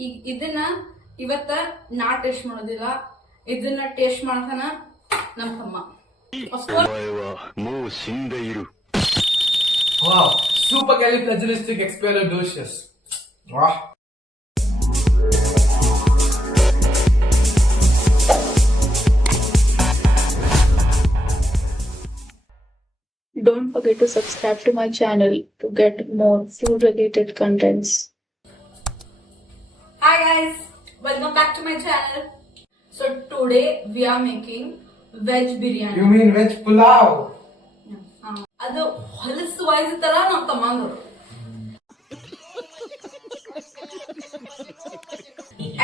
ಈಗ ಇದನ್ನ ಇವತ್ತ ನಾ ಟೇಸ್ಟ್ ಮಾಡೋದಿಲ್ಲ, ಇದನ್ನ ಟೇಸ್ಟ್ ಮಾಡ್ತಾನ ನಮ್ ತಮ್ಮ. Wow, supercalifragilisticexpialidocious. Wow. Don't forget to subscribe to my channel to get more food related contents. Hi guys, welcome back to my channel. So today we are making veg biryani. You mean veg pulao? ಅದು ಹೊಲಸು voice ತರ ನಮ್ ತಮ್ಮಂದ್ರು.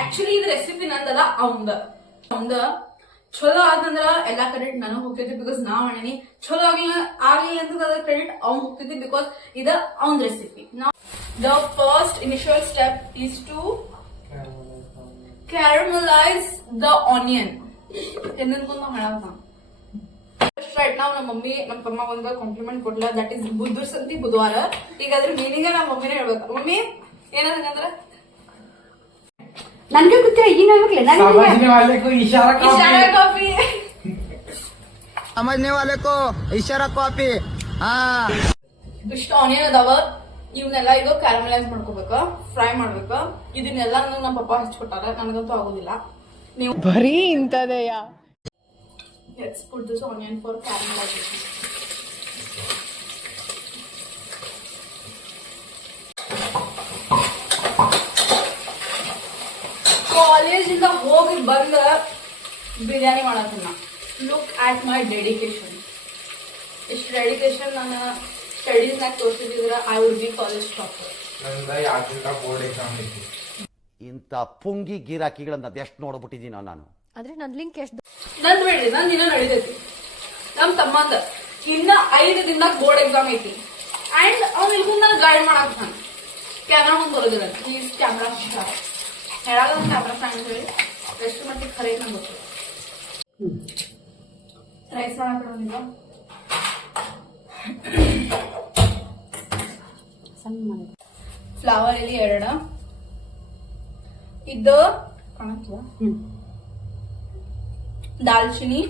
Actually ಇದು recipe ನಂದಲ್ಲ, ಅವಂದ ಚಲೋ ಆದಂದ್ರ ಎಲ್ಲಾ credit ನನಗ್ ಹೋಗ್ತೈತಿ, because ನಾವ್ ಮಾಡೀನಿ. ಚಲೋ ಆಗ್ಲಿಲ್ಲ ಅಂತ ಅದ್ರ ಕ್ರೆಡಿಟ್ ಅವ್ನ್ ಹೋಗ್ತೈತಿ, ಬಿಕಾಸ್ ಇದ ಅವನ್ recipe. The first initial step is to caramelize the onion. ಏನಂತ ಹೇಳೋಣ. ರೈಟ್ ನಾವು ನಮ್ಮ ಮಮ್ಮಿ ನಮ್ಮ ತಮ್ಮ ಒಂದು ಕಾಂಪ್ಲಿಮೆಂಟ್ ಕೊಡ್ಲ, ದಟ್ ಇಸ್ ಬುದ್ಧ ಸಂತಿ ಬುಧವಾರ. ಈಗ ಅದ್ರ ಮೀನಿಂಗ್ ನಮ್ಮ ಮಮ್ಮಿನೇ ಹೇಳ್ಬೇಕು. ಮಮ್ಮಿ ಏನಂದ್ರ ನನ್ಗೆ ಗೊತ್ತಿಲ್ಲ, ಈಗ इशारा ಕಾಫಿ समझने वाले को इशारा कॉपी. ಇಷ್ಟು ಆನಿಯನ್ ಅದಾವ, ಇವನ್ನೆಲ್ಲ ಇದು ಕ್ಯಾರಮಲೈಸ್ ಮಾಡ್ಕೋಬೇಕ, ಫ್ರೈ ಮಾಡ್ಬೇಕ. ಇದನ್ನೆಲ್ಲ ನಮ್ಮ ಪಪ್ಪ ಹಚ್ಕೊಟ್ಟಾರ, ನನಗಂತೂ ಆಗೋದಿಲ್ಲ. ನೀವು ಬರೀ ಇಂತದೆಯ. Let's put this onion for caramelization. College ಇಂದ ಹೋಗಿ ಬಂದ ಬಿರಿಯಾನಿ ಮಾಡತ್ತೀನ. Look at my dedication. ಇಷ್ಟು ಡೆಡಿಕೇಶನ್ ನನ್ನ ಸ್ಟಡೀಸ್ ನಾಗ ತೋರಿಸಿದ್ರ I would be college topper. Board exam ಐತಿ. ಇಂಥ ಪುಂಗಿ ಗಿರಾಕಿಗಳನ್ನ ಅದೆಷ್ಟು ನೋಡ್ಬಿಟ್ಟಿದ್ದೀನೋ ನಾನು. ಆದ್ರೆ ನನ್ ಲಿಂಕ್ ಎಷ್ಟು ನಂದ್ ಬಿಡ್ರಿ, ನಂದ್ ದಿನ ನಡೀತೈತಿ. ನಮ್ ತಮ್ಮಂದ ಇನ್ನ 5 ದಿನದಾಗ ಬೋರ್ಡ್ ಎಕ್ಸಾಮ್ ಐತಿ. ಅಂಡ್ ಅವ್ನ ಇಲ್ಕೊಂಡ್ ನಾನು ಗೈಡ್ ಮಾಡಾಕ್ತಾನ. ಕ್ಯಾಮ್ರಾ ಮುಂದ್ ಬರೋದಿಲ್ಲ, ಪ್ಲೀಸ್ ಕ್ಯಾಮ್ರಾ ಸ್ಟಾರ್ ಹೇಳಾಗ ಒಂದು ಕ್ಯಾಮ್ರಾ ಫ್ರೆಂಡ್ ಹೇಳಿ ಎಷ್ಟು ಮಟ್ಟಿಗೆ ಖರೆ ನಂಗೆ ಗೊತ್ತು. ರೈಸ್ ಮಾಡಾಕಿರೋದಿಲ್ಲ. ಫ್ಲವರ್ ಇಲ್ಲಿ 2 ಇದು ಕಾಣತ್ವ, ದಾಲ್ಚಿನಿ,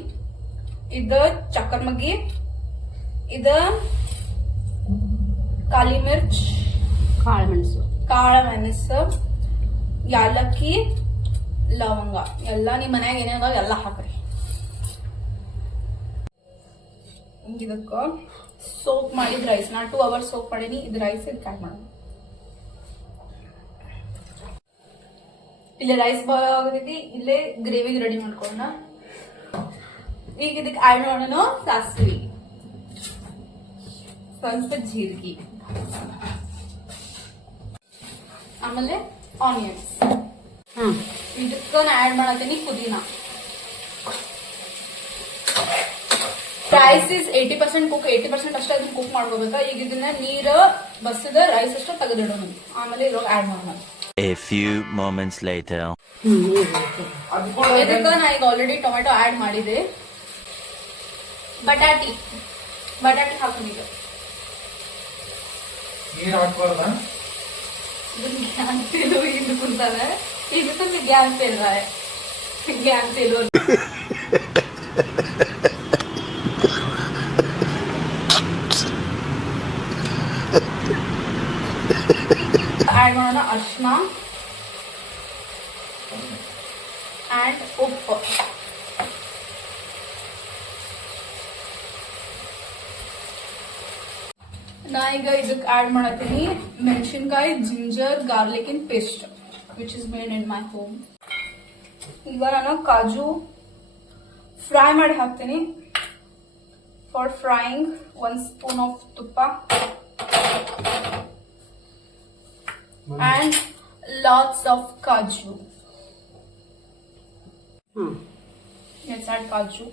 ಇದು ಚಕ್ಕರ್ಮಗ್ಗಿ, ಇದು ಕಾಲಿ ಮಿರ್ಚ್, ಕಾಳಮೆಣಸು, ಯಾಲಕ್ಕಿ, ಲವಂಗ. ಎಲ್ಲ ನಿಮ್ ಮನ್ಯಾಗ ಏನೇನದ ಎಲ್ಲ ಹಾಕ್ರಿ. ಇದಕ್ಕ ಸೋಪ್ ಮಾಡಿದ ರೈಸ್ ನಾ 2 hours ಸೋಪ್ ಮಾಡೀನಿ. ಇದು ರೈಸ್ ಇದಕ್ಕೆ ಆಡ್ ಮಾಡೋಣ. ಇಲ್ಲೇ ರೈಸ್ ಬಾಯ್ಲ್ ಆಗತೈತಿ, ಇಲ್ಲೇ ಗ್ರೇವಿ ರೆಡಿ ಮಾಡ್ಕೊಳ್ಳೋಣ. ಈಗ ಇದಕ್ಕೆ ಆಡ್ ಮಾಡೋಣ ಸಾಸಿವೆ, ಸ್ವಲ್ಪ ಜೀರಿಗೆ, ಆಮೇಲೆ ಆನಿಯನ್ಸ್. ಇದಕ್ಕ ನಾ ಆಡ್ ಮಾಡತ್ತೀನಿ ಪುದೀನಾ. ರೈಸ್ ಇಸ್ 80% ಕುಕ್, 80% ಅಷ್ಟೇ ಅದನ್ನ ಕುಕ್ ಮಾಡ್ಕೋಬೇಕಾ. ಈಗ ಇದನ್ನ ನೀರು ಬಸಿದ ರೈಸ್ ಅಷ್ಟು ತೆಗೆದಿಡೋಣ, ಆಮೇಲೆ ಇದ್ರೊಳಗೆ ಆಡ್ ಮಾಡೋಣ. A few moments later. ಇದಕ್ಕ ನಾ ಈಗ ಆಲ್ರೆಡಿ ಟೊಮೆಟೊ ಆಡ್ ಮಾಡಿದೆ. ಬಟಾಟಿ ಹಾಕೊಂಡಿದ್ದೆ. ನೀರ್ ಹಾಕ್ಬಾರ್ದ? ज्ञान पेलो ಇದು ಕುಂತಾನೆ, ಈಗ तो ज्ञान पेल रहा है, ज्ञान पेलो. ಆಡ್ ಮಾಡೋಣ ಅರಿಶಿನ ಅಂಡ್ ಉಪ್ಪು. ನಾ ಈಗ ಇದಕ್ಕೆ ಆಡ್ ಮಾಡತ್ತೀನಿ ಮೆಣಸಿನಕಾಯಿ, ginger, garlic in paste which is made in my home. ಈಗ ನಾನು ಕಾಜು ಫ್ರೈ ಮಾಡಿ ಹಾಕ್ತೀನಿ. ಫಾರ್ ಫ್ರೈಯಿಂಗ್ 1 spoon ಆಫ್ ತುಪ್ಪ and lots of kaju. Let's add kaju.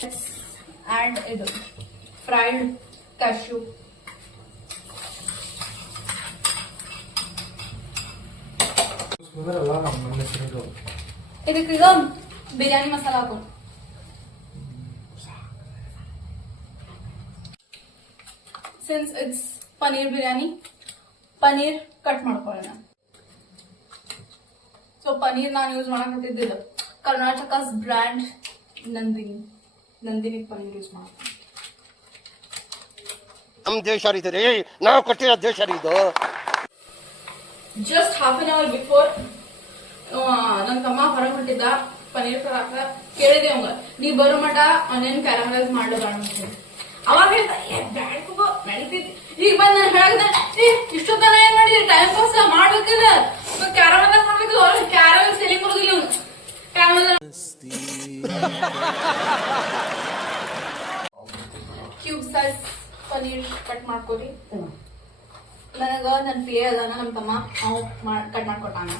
Let's add ಇದು fried cashew. ಇದಕ್ಕೀಗ ಬಿರಿಯಾನಿ ಮಸಾಲ ಹಾಕೋ. Since it's paneer biryani, paneer cut ಮಾಡ್ಕೊಳ್ಳೋಣ. ಸೊ ಪನೀರ್ ನಾನು ಯೂಸ್ ಮಾಡಕತ್ತಿದ್ದಿದ್ದು ಕರ್ನಾಟಕಸ್ ಬ್ರ್ಯಾಂಡ್ ನಂದಿನಿ ಪನೀರ್ ಯೂಸ್ ಮಾಡ್ತೀನಿ. ನಮ್ಮ ದೇಶ ರೀ, ನಾವು ಕೊಟ್ಟಿರೋ ದೇಶ ರೀ ಇದು. Just half an hour before ನನ್ನ ತಮ್ಮ ಹೊರಗೆ ಹೊಂಟಿದ್ದ ಪನೀರ್ ತರಾಕ. ಕೇಳಿದೆ ಅವಂಗ, ನೀ ಬರೋ ಮಟ ಆನಿಯನ್ ಕ್ಯಾರಮಲೈಸ್ ಮಾಡೋದು ಅಂತ. ಅವಾಗ ಹೇಳ್ದ, ಬ್ಯಾಡ್ಕೋ ನಡೀತೈತಿ. ಈಗ ಬಂದ್ ನಾನು ಹೇಳಿದೆ, ಇಷ್ಟೊತ್ತನ ಏನ್ ಮಾಡಿದ್ರಿ, ಟೈಮ್ ಪಾಸ್ ಮಾಡ್ಬೇಕಿಲ್ಲ, ಕ್ಯಾರಮಲೈಸ್ ಮಾಡ್ಬೇಕಿಲ್ಲ. ಕ್ಯಾರಮಲ್ ಸೆಲಿಂಗ್ ಬರೋದಿಲ್ಲ, caramel cube size paneer cut ಮಾಡ್ಕೊರಿ. ನನಗ ನನ್ನ ಪಿ ಎ ಅದಾನ, ನಮ್ಮ ತಮ್ಮ ಅವ್ ಕಟ್ ಮಾಡ್ಕೊಟ್ಟಾನ.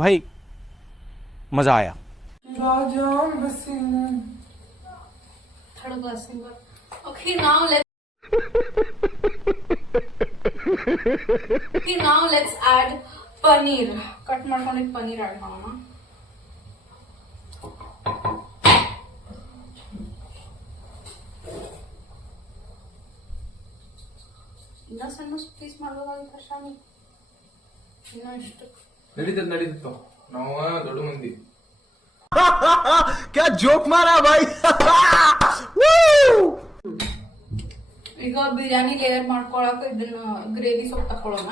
भाई मजा आया. Third class singer. Okay, now let's add paneer. Cut ಮಾಡ್ಕೊಂಡಿದ್ದ ಪನೀರ್ ಆಡ್ ಮಾಡೋಣ. ಇನ್ನ ಸಣ್ಣ ಪೀಸ್ ಮಾಡ್ಬೋದಾಗಿತ್ತು ಶಾಮಿ. ಇನ್ನ ಇಷ್ಟು ನಡೀತತ್ತು ನಾವು ದೊಡ್ಡ ಮಂದಿ. क्या जोक मारा भाई. ಈಗ ಬಿರಿಯಾನಿ ಲೇಯರ್ ಮಾಡ್ಕೊಳಕ ಇದನ್ನ ಗ್ರೇವಿ ಸ್ವಲ್ಪ ತಕೊಳ್ಳೋಣ.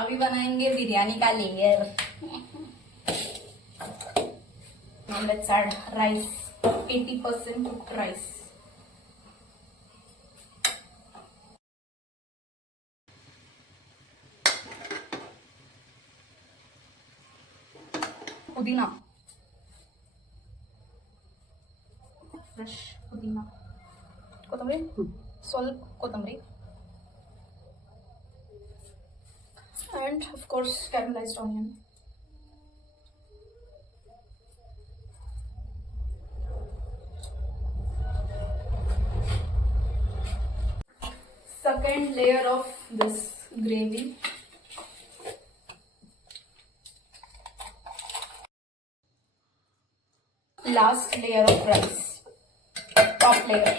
अभी बनाएंगे बिरयानी का layer. Now let's add rice. 80% cooked rice. ಪುದೀನ, ಫ್ರೆಶ್ ಪುದೀನ, ಕೊತ್ತಂಬರಿ, ಸ್ವಲ್ಪ ಕೊತ್ತಂಬರಿ, and of course caramelized onion. Second layer of this gravy. Last layer of rice. Top layer.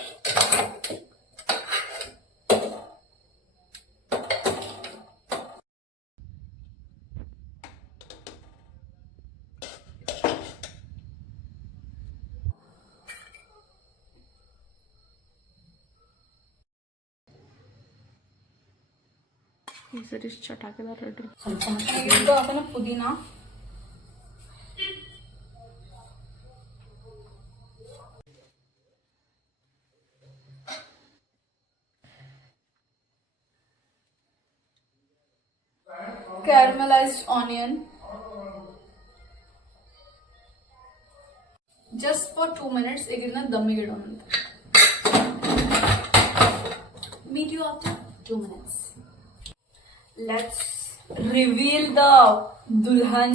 ಈ ಸರಿ ಚಟಾಕಿದಾರ ರೆಡ್ರಿ. ಈಗ ಅದನ್ನ ಪುದೀನ, caramelized onion. Just for 2 minutes ಇದನ್ನ ದಮ್ಮಿಗೆ ಇಡೋಣ. Meet you after 2 minutes. Let's reveal the dulhan,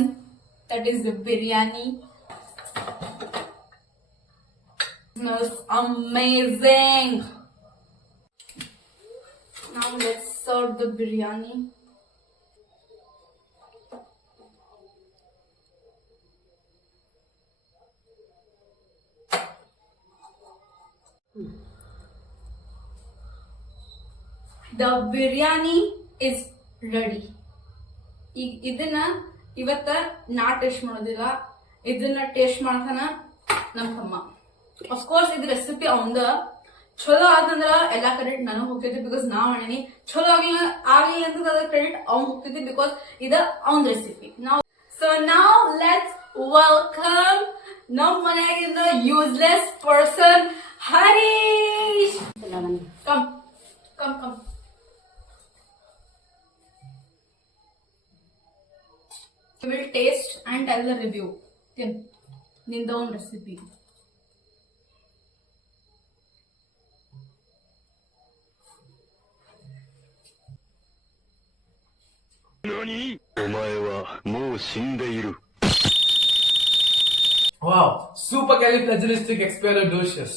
that is the biryani. Smells amazing. Now let's serve the biryani. The biryani is ready. ಈಗ ಇದನ್ನ ಇವತ್ತ ನಾ ಟೇಸ್ಟ್ ಮಾಡೋದಿಲ್ಲ, ಇದನ್ನ ಟೇಸ್ಟ್ ಮಾಡ್ತಾನ ನಮ್ ತಮ್ಮ. ಅಫ್ಕೋರ್ಸ್ ಇದು ರೆಸಿಪಿ ಅವಂದ. ಚಲೋ ಆದಂದ್ರ ಎಲ್ಲಾ ಕ್ರೆಡಿಟ್ ನನಗ್ ಹೋಗ್ತೈತಿ, ಬಿಕಾಸ್ ನಾ ಮಾಡೀನಿ. ಚಲೋ ಆಗ್ಲಿಲ್ಲ ಅಂತ ಅದ್ರ ಕ್ರೆಡಿಟ್ ಅವ್ನ್ ಹೋಗ್ತೈತಿ, ಬಿಕಾಸ್ ಇದ ಅವನ್ ರೆಸಿಪಿ. ಸೊ ನಾವ್ ಲೆಟ್ಸ್ ವೆಲ್ಕಮ್ ನಮ್ ಮನೆಯಾಗಿಂದ useless person Harish. Come come come. We will taste and tell the review. Ninda own recipe. Wow, supercalifragilisticexpialidocious.